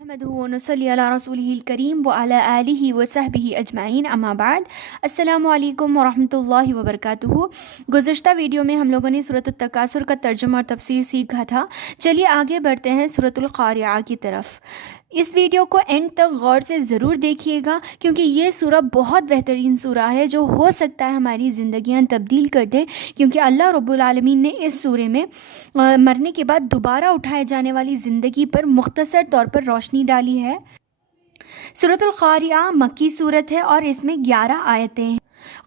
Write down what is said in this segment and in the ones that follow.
نحمده ونصلي علی رسولہ الکریم وعلی آلہ وصحبہ اجمعین اما بعد۔ السلام علیکم ورحمۃ اللہ وبرکاتہ۔ گزشتہ ویڈیو میں ہم لوگوں نے سورۃ التکاثر کا ترجمہ اور تفسیر سیکھا تھا۔ چلیے آگے بڑھتے ہیں سورۃ القاریعہ کی طرف۔ اس ویڈیو کو اینڈ تک غور سے ضرور دیکھیے گا کیونکہ یہ سورہ بہت بہترین سورہ ہے جو ہو سکتا ہے ہماری زندگیاں تبدیل کر دے، کیونکہ اللہ رب العالمین نے اس سورے میں مرنے کے بعد دوبارہ اٹھائے جانے والی زندگی پر مختصر طور پر روشنی ڈالی ہے۔ سورۃ القاریعہ مکی سورت ہے اور اس میں 11 آیتیں ہیں۔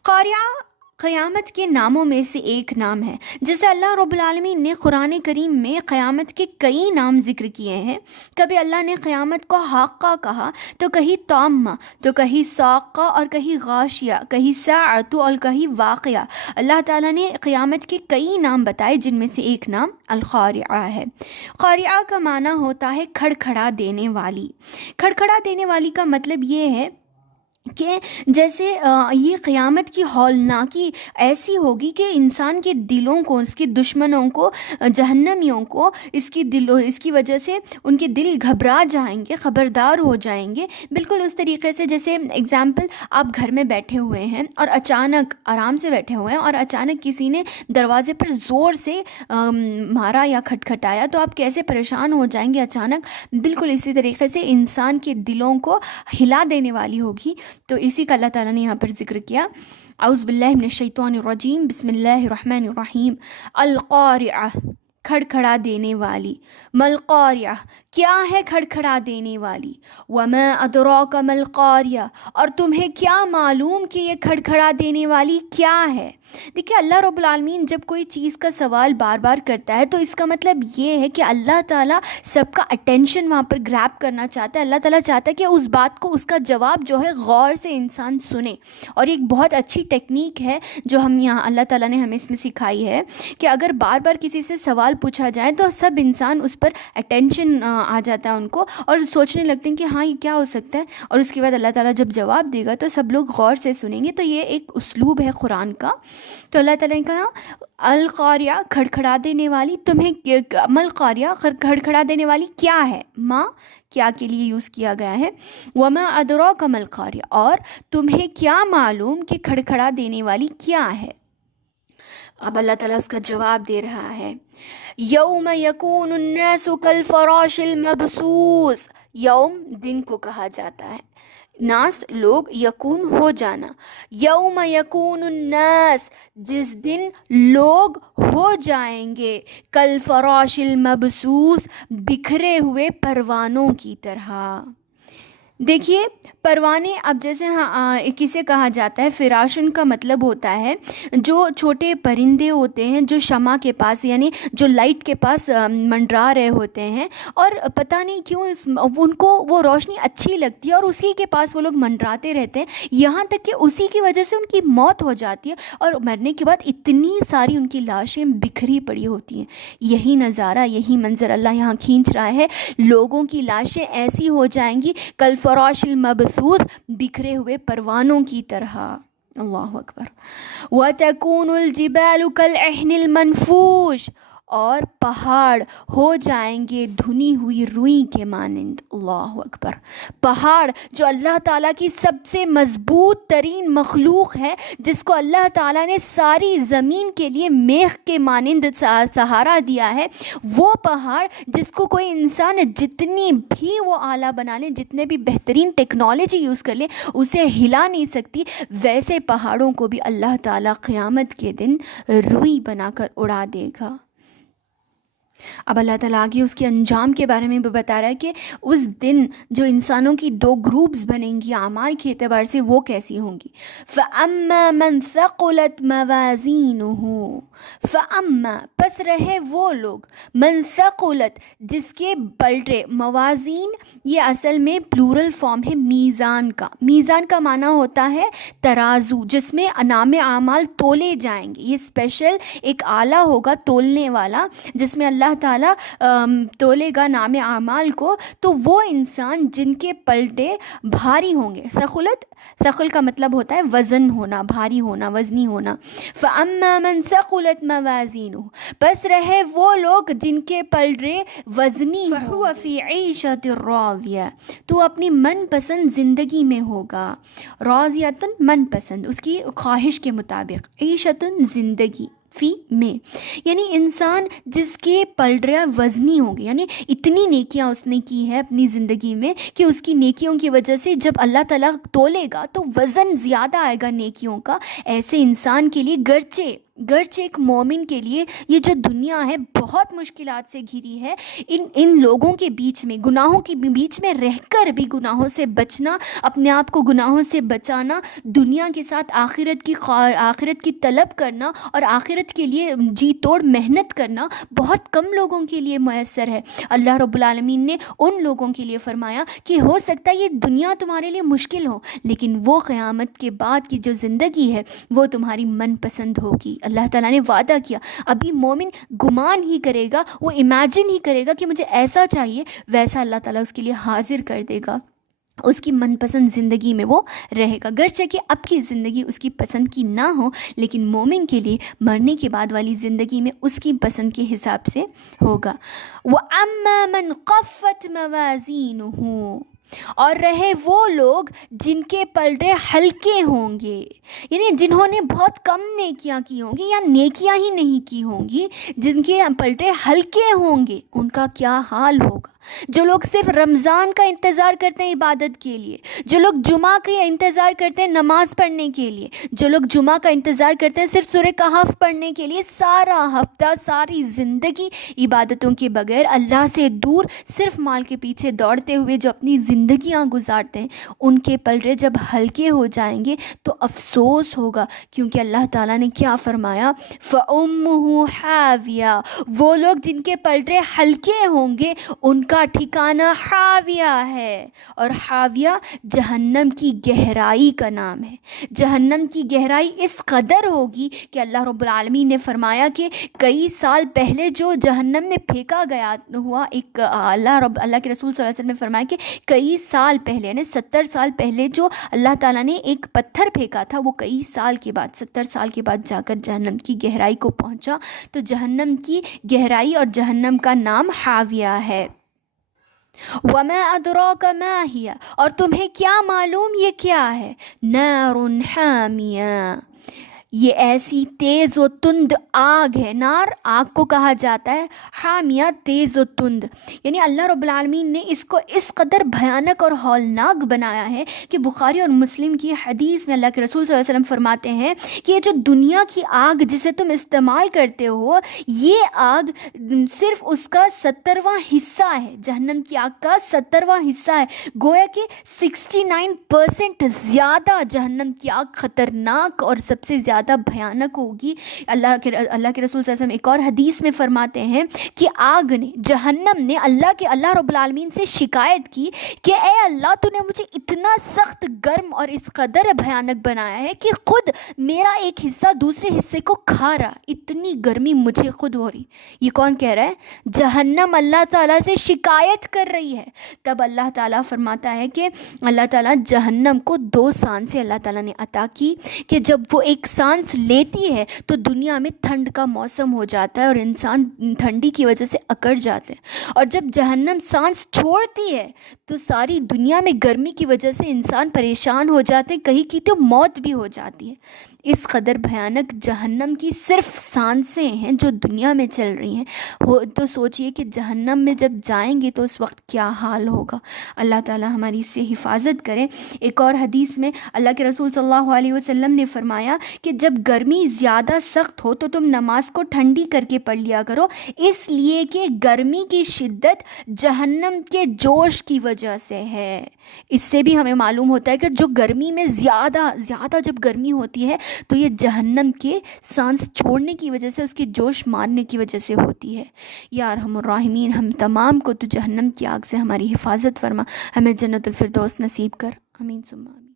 قاریعہ قیامت کے ناموں میں سے ایک نام ہے۔ جیسے اللہ رب العالمین نے قرآن کریم میں قیامت کے کئی نام ذکر کیے ہیں۔ کبھی اللہ نے قیامت کو حاقہ کہا تو کہیں طامہ، تو کہیں ساقہ اور کہیں غاشیہ، کہیں ساعۃ اور کہیں واقعہ۔ اللہ تعالیٰ نے قیامت کے کئی نام بتائے جن میں سے ایک نام القاریعہ ہے۔ قاریعہ کا معنی ہوتا ہے کھڑکھڑا دینے والی۔ کھڑکھڑا دینے والی کا مطلب یہ ہے کہ جیسے یہ قیامت کی ہولناکی ایسی ہوگی کہ انسان کے دلوں کو، اس کے دشمنوں کو، جہنمیوں کو اس کی وجہ سے ان کے دل گھبرا جائیں گے، خبردار ہو جائیں گے۔ بالکل اس طریقے سے جیسے ایگزامپل، آپ گھر میں بیٹھے ہوئے ہیں اور اچانک آرام سے بیٹھے ہوئے ہیں اور اچانک کسی نے دروازے پر زور سے مارا یا کھٹکھٹایا تو آپ کیسے پریشان ہو جائیں گے اچانک۔ بالکل اسی طریقے سے انسان کے دلوں کو ہلا دینے والی ہوگی۔ تو اسی کا اللہ تعالیٰ نے یہاں پر ذکر کیا۔ اعوذ باللہ من الشیطان الرجیم، بسم اللہ الرحمن الرحیم۔ القاریعہ، کھڑکھڑا دینے والی۔ ملقاریعہ، کیا ہے کھڑکھڑا دینے والی؟ وما ادراک ملقاریعہ، اور تمہیں کیا معلوم کہ یہ کھڑکھڑا دینے والی کیا ہے؟ دیکھیے اللہ رب العالمین جب کوئی چیز کا سوال بار بار کرتا ہے تو اس کا مطلب یہ ہے کہ اللہ تعالیٰ سب کا اٹینشن وہاں پر گریب کرنا چاہتا ہے۔ اللہ تعالیٰ چاہتا ہے کہ اس بات کو، اس کا جواب جو ہے غور سے انسان سنے۔ اور ایک بہت اچھی ٹیکنیک ہے جو ہم یہاں اللہ تعالیٰ نے ہمیں اس میں سکھائی ہے کہ اگر بار بار کسی سے سوال پوچھا جائے تو سب انسان اس پر اٹینشن آ جاتا ہے ان کو، اور سوچنے لگتے ہیں کہ ہاں یہ کیا ہو سکتا ہے، اور اس کے بعد اللہ تعالیٰ جب جواب دے گا تو سب لوگ غور سے سنیں گے۔ تو یہ ایک اسلوب ہے قرآن کا۔ تو اللہ تعالیٰ نے کہا القاریعہ، کھڑکھڑا دینے والی، تمہیں ملقاریعہ، کھڑکھڑا دینے والی کیا ہے؟ ماں کیا کے لیے یوز کیا گیا ہے۔ وما ادراک ملقاریعہ، اور تمہیں کیا معلوم کہ کھڑکھڑا دینے والی کیا ہے؟ اب اللہ تعالیٰ اس کا جواب دے رہا ہے۔ یوم یکون الناس کالفراش المبثوث، یوم دن کو کہا جاتا ہے، ناس لوگ، یکون ہو جانا۔ یوم یکون الناس، جس دن لوگ ہو جائیں گے، کالفراش المبثوث، بکھرے ہوئے پروانوں کی طرح۔ دیکھیے پروانے، اب جیسے کسے کہا جاتا ہے، فراشن کا مطلب ہوتا ہے جو چھوٹے پرندے ہوتے ہیں جو شمع کے پاس، یعنی جو لائٹ کے پاس منڈرا رہے ہوتے ہیں، اور پتہ نہیں کیوں ان کو وہ روشنی اچھی لگتی ہے اور اسی کے پاس وہ لوگ منڈراتے رہتے ہیں، یہاں تک کہ اسی کی وجہ سے ان کی موت ہو جاتی ہے، اور مرنے کے بعد اتنی ساری ان کی لاشیں بکھری پڑی ہوتی ہیں۔ یہی نظارہ، یہی منظر اللہ یہاں کھینچ رہا ہے۔ لوگوں کی لاشیں ایسی ہو جائیں گی کالفراش المبثوث، بکھرے ہوئے پروانوں کی طرح۔ اللہ اکبر۔ وَتَكُونُ الْجِبَالُ كَالْعِهْنِ الْمَنْفُوشِ، اور پہاڑ ہو جائیں گے دھنی ہوئی روئی کے مانند۔ اللہ اکبر۔ پہاڑ جو اللہ تعالیٰ کی سب سے مضبوط ترین مخلوق ہے، جس کو اللہ تعالیٰ نے ساری زمین کے لیے میخ کے مانند سہارا دیا ہے، وہ پہاڑ جس کو کوئی انسان جتنی بھی وہ آلہ بنا لے، جتنے بھی بہترین ٹیکنالوجی یوز کر لے، اسے ہلا نہیں سکتی، ویسے پہاڑوں کو بھی اللہ تعالیٰ قیامت کے دن روئی بنا کر اڑا دے گا۔ اب اللہ تعالیٰ آگے اس کے انجام کے بارے میں بھی بتا رہا ہے کہ اس دن جو انسانوں کی دو گروپس بنیں گی اعمال کے اعتبار سے، وہ کیسی ہوں گی۔ فَأَمَّا مَنْ ثَقُلَتْ مَوَازِينُهُ، فَأَمَّا، پس رہے وہ لوگ، مَنْ ثَقُلَتْ، جس کے بلٹے، موازین یہ اصل میں پلورل فارم ہے میزان کا۔ میزان کا معنی ہوتا ہے ترازو، جس میں نام اعمال تولے جائیں گے۔ یہ اسپیشل ایک آلہ ہوگا تولنے والا، جس میں اللہ اللہ تعالیٰ تولے گا نام اعمال کو تو وہ انسان جن کے پلٹے بھاری ہوں گے. ثقل کا مطلب ہوتا ہے وزن ہونا، بھاری ہونا، وزنی ہونا. فَأَمَّا مَنْ ثَقُلَتْ مَوَازِينُهُ، بس رہے وہ لوگ جن کے پلڑے وزنی، فَهُوَ فِي عِيشَةٍ رَاضِيَةٍ، تو اپنی من پسند زندگی میں ہوگا. راضیۃ من پسند، اس کی خواہش کے مطابق. عیشۃ زندگی، فی میں یعنی انسان جس کے پلڑیاں وزنی ہوں گی، یعنی اتنی نیکیاں اس نے کی ہے اپنی زندگی میں کہ اس کی نیکیوں کی وجہ سے جب اللہ تعالیٰ تولے گا تو وزن زیادہ آئے گا نیکیوں کا. ایسے انسان کے لیے گرچہ ایک مومن کے لیے یہ جو دنیا ہے بہت مشکلات سے گھری ہے، ان لوگوں کے بیچ میں، گناہوں کے بیچ میں رہ کر بھی گناہوں سے بچنا، اپنے آپ کو گناہوں سے بچانا، دنیا کے ساتھ آخرت کی طلب کرنا اور آخرت کے لیے جی توڑ محنت کرنا بہت کم لوگوں کے لیے میسر ہے. اللہ رب العالمین نے ان لوگوں کے لیے فرمایا کہ ہو سکتا ہے یہ دنیا تمہارے لیے مشکل ہو، لیکن وہ قیامت کے بعد کی جو زندگی ہے وہ تمہاری من پسند ہوگی. اللہ تعالیٰ نے وعدہ کیا. ابھی مومن گمان ہی کرے گا، وہ امیجن ہی کرے گا کہ مجھے ایسا چاہیے، ویسا اللہ تعالیٰ اس کے لیے حاضر کر دے گا. اس کی من پسند زندگی میں وہ رہے گا، گرچہ کہ اب کی زندگی اس کی پسند کی نہ ہو، لیکن مومن کے لیے مرنے کے بعد والی زندگی میں اس کی پسند کے حساب سے ہوگا. وَأَمَّا مَنْ خَفَّتْ مَوَازِينُهُ، اور رہے وہ لوگ جن کے پلڑے ہلکے ہوں گے، یعنی جنہوں نے بہت کم نیکیاں کی ہوں گی یا نیکیاں ہی نہیں کی ہوں گی، جن کے پلڑے ہلکے ہوں گے ان کا کیا حال ہوگا. جو لوگ صرف رمضان کا انتظار کرتے ہیں عبادت کے لیے، جو لوگ جمعہ کا انتظار کرتے ہیں نماز پڑھنے کے لیے، جو لوگ جمعہ کا انتظار کرتے ہیں صرف سورہ کہف پڑھنے کے لیے، سارا ہفتہ ساری زندگی عبادتوں کے بغیر اللہ سے دور صرف مال کے پیچھے دوڑتے ہوئے جو اپنی زندگیاں گزارتے ہیں، ان کے پلڑے جب ہلکے ہو جائیں گے تو افسوس ہوگا. کیونکہ اللہ تعالیٰ نے کیا فرمایا؟ فَأُمُّهُ حَاوِيَةٌ، وہ لوگ جن کے پلڑے ہلکے ہوں گے ان کا ٹھکانہ حاویہ ہے. اور حاویہ جہنم کی گہرائی کا نام ہے. جہنم کی گہرائی اس قدر ہوگی کہ اللہ رب العالمین نے فرمایا کہ کئی سال پہلے جو جہنم میں پھینکا گیا ہوا ایک اللہ کے رسول صلی اللہ علیہ وسلم نے فرمایا کہ کئی سال پہلے، یعنی 70 سال پہلے جو اللہ تعالیٰ نے ایک پتھر پھینکا تھا وہ کئی سال کے بعد، 70 سال کے بعد جا کر جہنم کی گہرائی کو پہنچا. تو جہنم کی گہرائی اور جہنم کا نام حاویہ ہے. وَمَا أَدْرَاكَ مَا هِيَ، اور تمہیں کیا معلوم یہ کیا ہے؟ نَارٌ حَامِيَةٌ، یہ ایسی تیز و تند آگ ہے. نار آگ کو کہا جاتا ہے، حامیہ تیز و تند. یعنی اللہ رب العالمین نے اس کو اس قدر بھیانک اور ہولناک بنایا ہے کہ بخاری اور مسلم کی حدیث میں اللہ کے رسول صلی اللہ علیہ وسلم فرماتے ہیں کہ یہ جو دنیا کی آگ جسے تم استعمال کرتے ہو، یہ آگ صرف اس کا 70واں حصہ ہے، جہنم کی آگ کا 70واں حصہ ہے. گویا کہ 69% زیادہ جہنم کی آگ خطرناک اور سب سے زیادہ بھیانک ہوگی. اللہ کے رسول صلی اللہ علیہ وسلم ایک اور حدیث میں فرماتے ہیں کہ آگ نے، جہنم نے اللہ رب العالمین سے شکایت کی کہ اے اللہ تو نے مجھے اتنا سخت گرم اور اس قدر بھیانک بنایا ہے کہ خود میرا ایک حصہ دوسرے حصے کو کھا رہا، اتنی گرمی مجھے خود ہو رہی. یہ کون کہہ رہا ہے؟ جہنم اللہ تعالیٰ سے شکایت کر رہی ہے. تب اللہ تعالیٰ فرماتا ہے کہ اللہ تعالیٰ جہنم کو 2 سانسیں اللہ تعالیٰ نے عطا کی کہ جب وہ ایک سانس لیتی ہے تو دنیا میں ٹھنڈ کا موسم ہو جاتا ہے اور انسان ٹھنڈی کی وجہ سے اکڑ جاتے ہیں. اور جب جہنم سانس چھوڑتی ہے تو ساری دنیا میں گرمی کی وجہ سے انسان پریشان ہو جاتے ہیں، کہیں کی تو موت بھی ہو جاتی ہے. اس قدر بھیانک جہنم کی صرف سانسیں ہیں جو دنیا میں چل رہی ہیں. تو سوچئے کہ جہنم میں جب جائیں گے تو اس وقت کیا حال ہوگا. اللہ تعالی ہماری اس سے حفاظت کرے. ایک اور حدیث میں اللہ کے رسول صلی اللہ علیہ وسلم نے فرمایا کہ جب گرمی زیادہ سخت ہو تو تم نماز کو ٹھنڈی کر کے پڑھ لیا کرو، اس لیے کہ گرمی کی شدت جہنم کے جوش کی وجہ سے ہے. اس سے بھی ہمیں معلوم ہوتا ہے کہ جو گرمی میں زیادہ جب گرمی ہوتی ہے تو یہ جہنم کے سانس چھوڑنے کی وجہ سے، اس کے جوش مارنے کی وجہ سے ہوتی ہے. یا ارحم الراحمین، ہم تمام کو تو جہنم کی آگ سے ہماری حفاظت فرما، ہمیں جنت الفردوس نصیب کر. آمین ثم آمین.